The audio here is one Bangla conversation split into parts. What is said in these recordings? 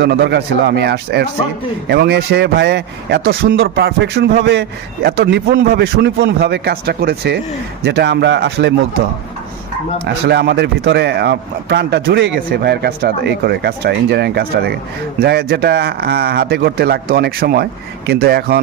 জন্য দরকার ছিল, আমি এসছি। এবং এসে ভাই এত সুন্দর পারফেকশন ভাবে এত নিপুণ ভাবে সুনিপুণ ভাবে কাজটা করেছে, যেটা আমরা আসলে মুগ্ধ। আসলে আমাদের ভিতরে প্রাণটা জুড়িয়ে গেছে ভাইয়ের কাজটা, এই করে কাজটা ইঞ্জিনিয়ারিং কাজটা দেখে। যেটা হাতে করতে লাগতো অনেক সময়, কিন্তু এখন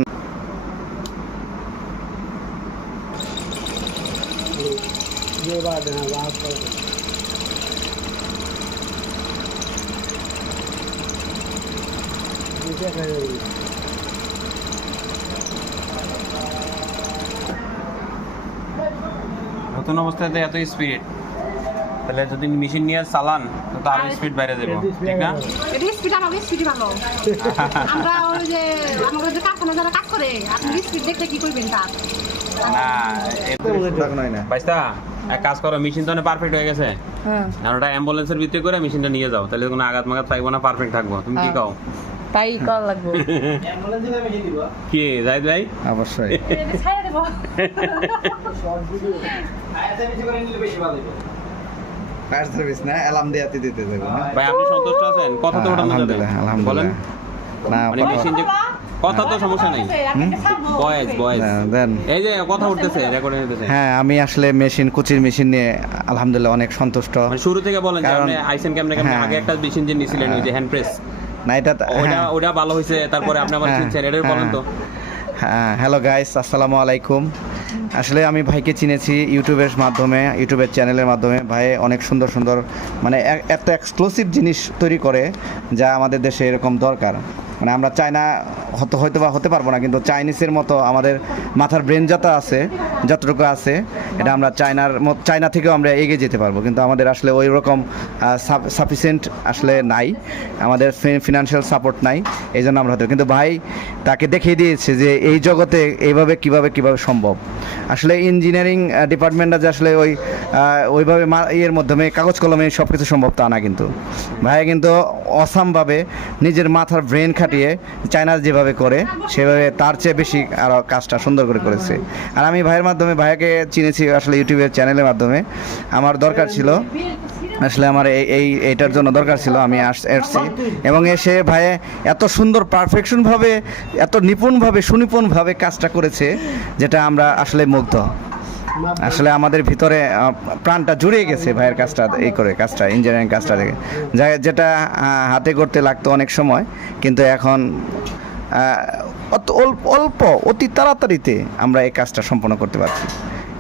নতুন অবস্থাতে এত স্পিড তাহলে যদি মেশিন নিয়ে চালান তো আরও স্পিড বাইরে যাব ঠিক না? এটা স্পিড আমাকে স্পিড ভালো। আমরা ওই যে আমাদের যে কারখানা যারা কাজ করে আপনি স্পিড দেখলে কি করবেন তার? না এ- বাইস্তা এক কাজ করো মেশিন তো পারফেক্ট হয়ে গেছে। আর ওটা অ্যাম্বুলেন্সের ভিতরে করে মেশিনটা নিয়ে যাও তাহলে কোনো আঘাত মাঘাত পাইবো না পারফেক্ট থাকব। তুমি কি হ্যাঁ। কও? তাই করা লাগবে। কি ভাই? অবশ্যই। ফায়ার সার্ভিস না অ্যালার্ম দেয়াতে দিতে দেবো না? ভাই আপনি সন্তুষ্ট আছেন? কথা তো বলেন। না মানে কথা- মেশিন যে কথা তো সমস্যা নেই। Boys boys. দেন। এই যে কথা উঠতেছে রেকর্ডিং হইতেছে হ্যাঁ আমি আসলে মেশিন কুচির মেশিন নিয়ে আলহামদুলিল্লাহ অনেক সন্তুষ্ট। মানে শুরু থেকে বলেন যে কারণ- আপনি আইসেন কেমনে কেমনে হ্যাঁ। আগে একটা মেশিন যে নিছিলেন ওই যে হ্যান্ড প্রেস না এটা ওটা হ্যাঁ। ওটা ভালো হয়েছে তারপরে আপনি আমার হ্যাঁ, এটার বলেন তো। হ্যাঁ। হ্যালো গাইস আসসালামু আলাইকুম। আসলে আমি ভাইকে চিনেছি ইউটিউবের মাধ্যমে ইউটিউবের চ্যানেলের মাধ্যমে। ভাই অনেক সুন্দর সুন্দর মানে এত এক্সক্লুসিভ জিনিস তৈরি করে যা আমাদের দেশে এরকম দরকার। মানে আমরা চায়না হয়তো হয়তো বা হতে পারব না, কিন্তু চাইনিজের মতো আমাদের মাথার ব্রেন যত আছে, যতটুকু আছে, এটা আমরা চায়নার মত- চায়না থেকেও আমরা এগিয়ে যেতে পারব। কিন্তু আমাদের আসলে ওই রকম সাফিসিয়েন্ট আসলে নাই। আমাদের ফিনান্সিয়াল সাপোর্ট নাই এই জন্য আমরা হয়তো কিন্তু ভাই তাকে দেখিয়ে দিয়েছে যে এই জগতে এইভাবে কীভাবে কীভাবে সম্ভব। আসলে ইঞ্জিনিয়ারিং ডিপার্টমেন্টটা যে আসলে ওই ওইভাবে ইয়ের মাধ্যমে কাগজ কলমে সব কিছু সম্ভব তা না কিন্তু। ভাই কিন্তু অসামভাবে নিজের মাথার ব্রেন খাটিয়ে চায়না যেভাবে করে, সেভাবে তার চেয়ে বেশি আরও কাজটা সুন্দর করে করেছে। আর আমি ভাইয়ের মাধ্যমে, ভাইয়াকে চিনেছি আসলে ইউটিউবের চ্যানেলের মাধ্যমে। আমার দরকার ছিল। আসলে আমার এই এই, এইটার জন্য দরকার ছিল, আমি আস- এসছি। এবং এসে ভাই এত সুন্দর পারফেকশনভাবে এত নিপুণভাবে, সুনিপুণভাবে কাজটা করেছে, যেটা আমরা আসলে মুগ্ধ। আসলে আমাদের ভিতরে প্রাণটা জুড়িয়ে গেছে ভাইয়ের কাজটা এই করে কাজটা ইঞ্জিনিয়ারিং কাজটা দেখে। যা- যেটা হাতে করতে লাগতো অনেক সময় কিন্তু এখন অত অল্প অল্প অতি তাড়াতাড়িতে আমরা এই কাজটা সম্পন্ন করতে পারছি।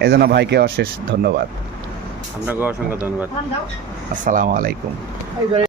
এজন্য ভাইকে অশেষ ধন্যবাদ। আপনাকে অসংখ্য ধন্যবাদ। আসসালামু আলাইকুম।